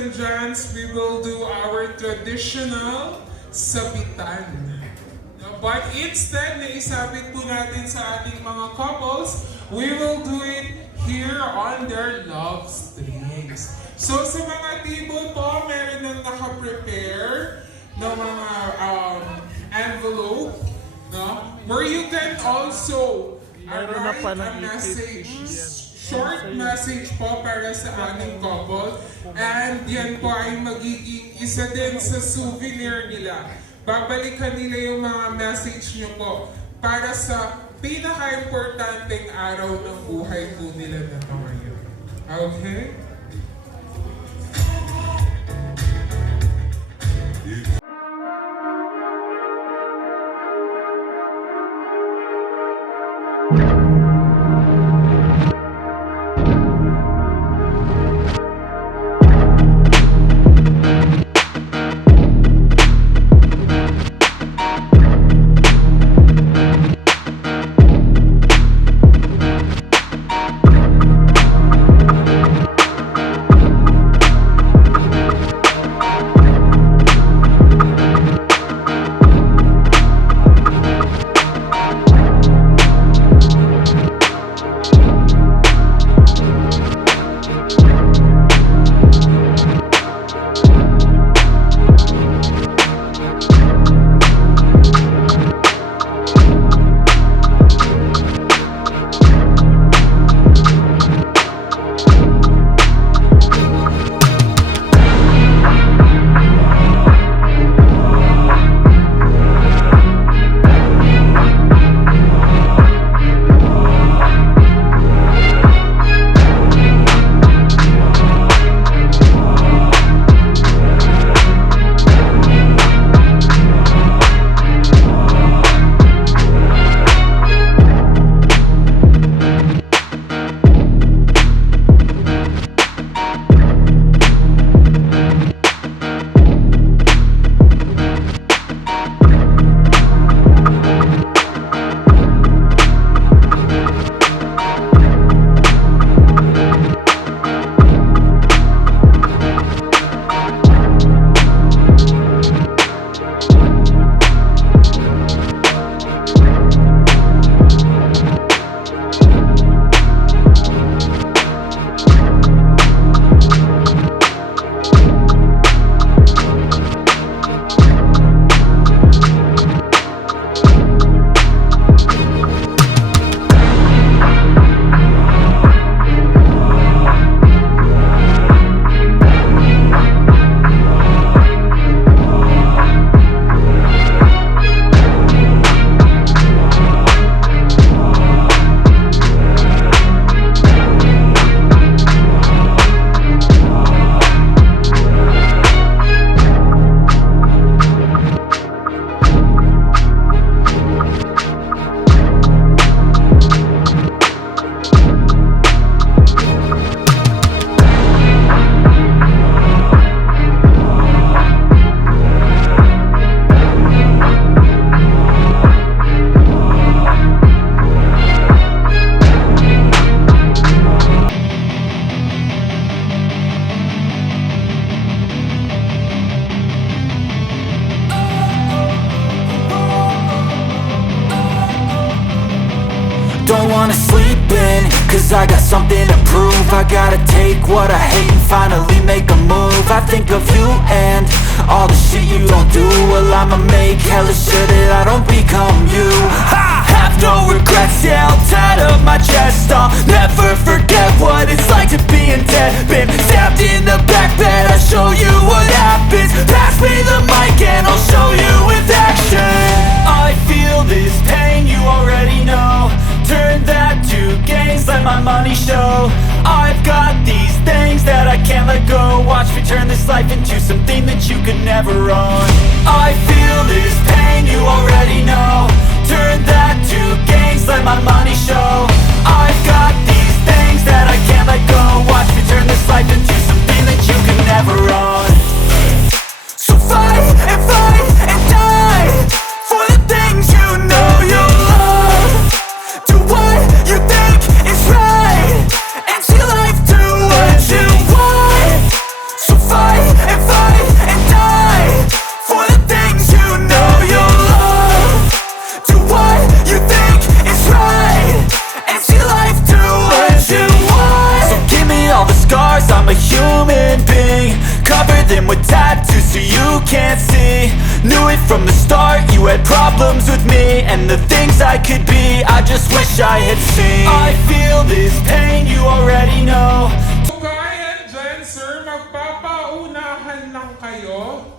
and gents, we will do our traditional sabitan. But instead na isabit po natin sa ating mga couples, we will do it here on their love strings. So sa mga table po, meron nang naka-prepare ng mga envelope, no? Where you can also write a message, short message po para sa ating couple. And yan po ay magiging isa din sa souvenir nila. Babalikan nila yung mga message nyo po para sa pinaka-importanteng araw ng buhay po nila na ngayon. Okay? Don't wanna sleep in, cause I got something to prove. I gotta take what I hate and finally make a move. I think of you and all the shit you don't do. Well, I'ma make hella sure that I don't become you. I have no regrets, yeah, I'll tie up my chest. I'll never forget what it's like to be in debt. Been stabbed in the back bed, I'll show you what happens. Pass me the mic and I'll show you with action. I feel this pain, you already know. Turn that to gains, let my money show. I've got these things that I can't let go. Watch me turn this life into something that you could never own. I feel this pain, you already know. Turn that to gains, let my money show. I've got these things that I can't let go. Watch me turn this life into something that you could never own. So fight and die for the things you know you love. Do what you think is right and see life do what you want. So fight with tattoos so you can't see. Knew it from the start, you had problems with me and the things I could be, I just wish I had seen. I feel this pain, you already know. Guy and Jen, sir, magpapaunahan lang kayo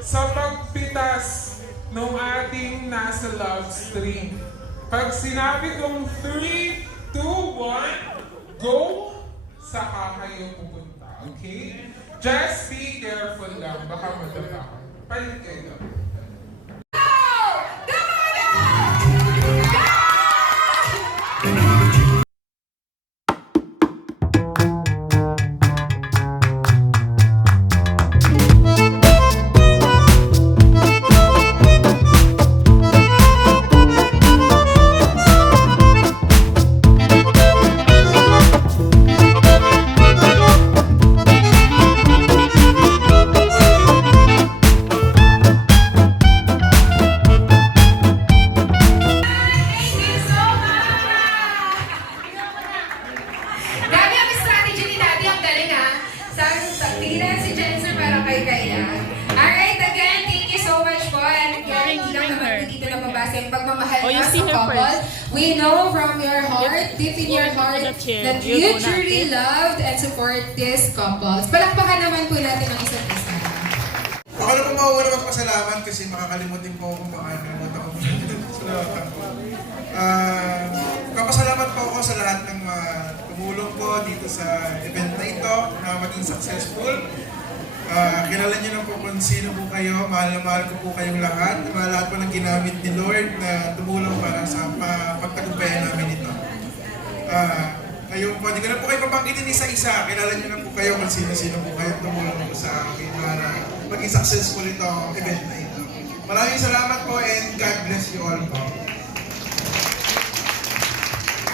sa pagpitas ng ating nasa love stream. Pag sinabi kong 3, 2, 1, go, saka kayo pupunta, okay? Just be careful lang, baka madala ka. Palit kayo. Grabe ang strategy ni Daddy, ang galing ha. Tingnan si Jensen pero kay Kaya. Alright, again, thank you so much po. And again, hindi lang naman dito na mabasa yung pagmamahal Oh, you na see sa her couple. first. We know from your heart, deep in your heart, the chair. that You you go truly natin. loved and support this couple. Palakpakan naman po natin ang isa't isa. Ako na po mauuna magpasalamat kasi makakalimutin po kung makakalimutan ko. Salamat po. Kapasalamat po ako sa lahat ng tumulong po dito sa event na ito na maging successful. Kilala niyo na po kung sino po kayo. Mahal na mahal ko po kayong lahat. Lahat po ng ginamit ni Lord na tumulong para sa pagtagumpayan namin ito. Ngayon po, hindi ko na po kayo papanggitin isa-isa. Kilala niyo na po kayo kung sino-sino po kayo tumulong po sa akin para maging successful itong event na ito. Maraming salamat po and God bless you all po.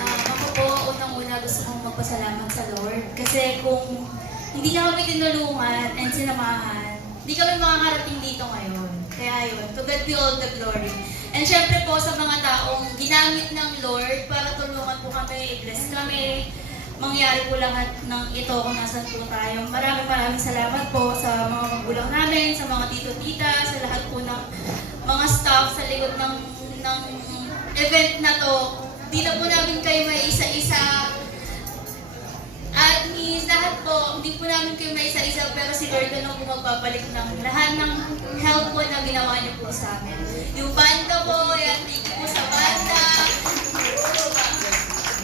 Ako po, unang-una gusto kong magpasalamat sa Lord. Kasi kung hindi niya kami tinulungan and sinamahan, hindi kami makakarating dito ngayon. Kaya yun, to God be all the glory. And syempre po sa mga taong ginamit ng Lord para tulungan po kami, i-bless kami, mangyari po lahat ng ito kung nasan po tayo. Maraming salamat po sa mga magulang namin, sa mga tito-tita, sa lahat po ng mga staff sa likod ng event na to. Di na po namin kayo may isa-isa. At means lahat po, hindi po namin kayo may isa-isa, pero si Lord na lang po magpapalik ng lahat ng help po na ginawa niyo po sa amin. Yung banda po, yan, thank you po sa banda.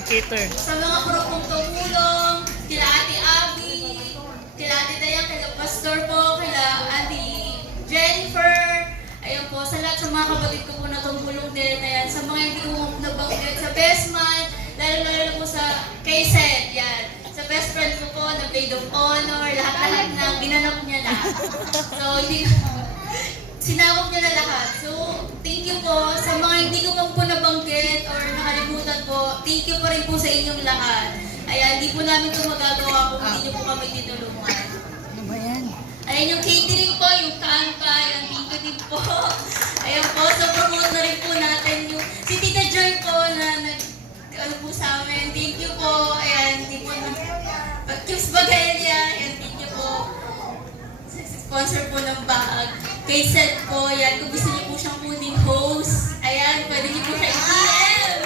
Cater. Sa mga grupong tumulong, kila Ate Abby, kila Ate Dayan, kila Pastor po, kila Ate Jennifer, ayun po, sa lahat sa mga kapatid ko po na tumulong din, ayan, sa mga hindi ko nabanggit, sa best man, lalo po sa kay Seth, yan. Sa best friend ko po, na Maid of Honor, lahat-lahat na ginanap niya na. So, hindi sinawag niya na lahat. So, thank you po. Sa mga hindi ko pa po nabanggit or nakalimutan po, thank you pa rin po sa inyong lahat. Ayan, hindi po namin ito magagawa kung hindi niyo po kami tinulungan. Ayan yung catering po, yung kanta, yung thank you din po. Ayan po, so promote na rin po natin yung si Tita Joy po na ano po sa amin. Thank you po. Ayan, hindi po na Kims Bagalia. Ayan, thank you po. Sponsor po ng bag. Kay Seth po, ayan, kung gusto niyo po siyang kunin host, ayan, pwede niyo po siya i-DM.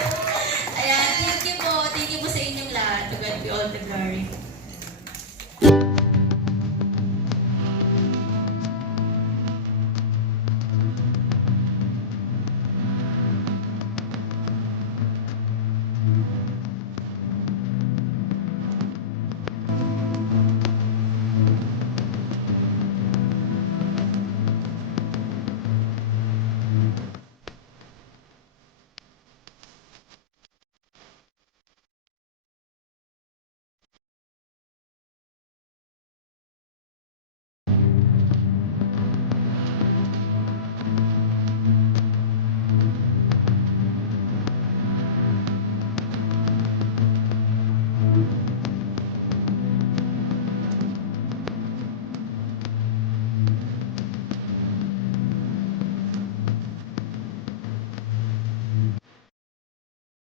Ayan, thank you po sa inyong lahat. To God be all the glory.